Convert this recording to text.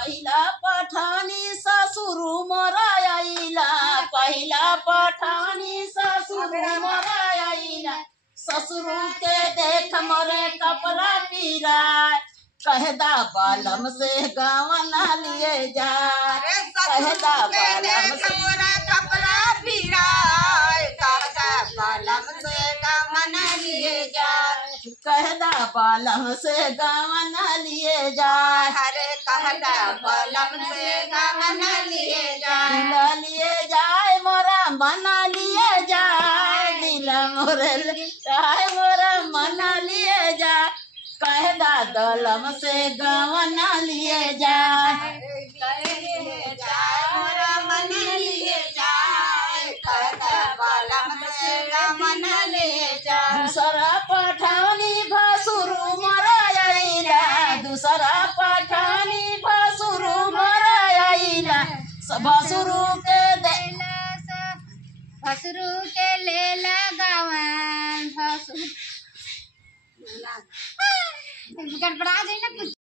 पहिला पठानी ससुर मोरा आइला, पहिला पठानी ससुर मोरा आइला, ससुर के देख मोरे कपड़ा पीरा, कहदा बालम से गवना लिए जा, कहदा बालम से मोरा कपड़ा पीरा, कहदा बालम से गवना लिए जा, कहदा बालम से गवना लिए जा, हरे कहदा बालम से गवना लिए जा, दिल लिए जाए मोरा मना लिए जाए, दिल मोरे जाए मोरा मना लिए जा, कहदा दलम से गवना लिए जा, मोरा मन लिए जाए, कहदा बालम से गवना लिए जा, दूसरा पठानी भसुर मोरा आइला, दूसरा पठानी भसुर मोरा आइला, भसुर के भसरू के लेला गावन भसरू गड़बड़ा जाए ना कुछ।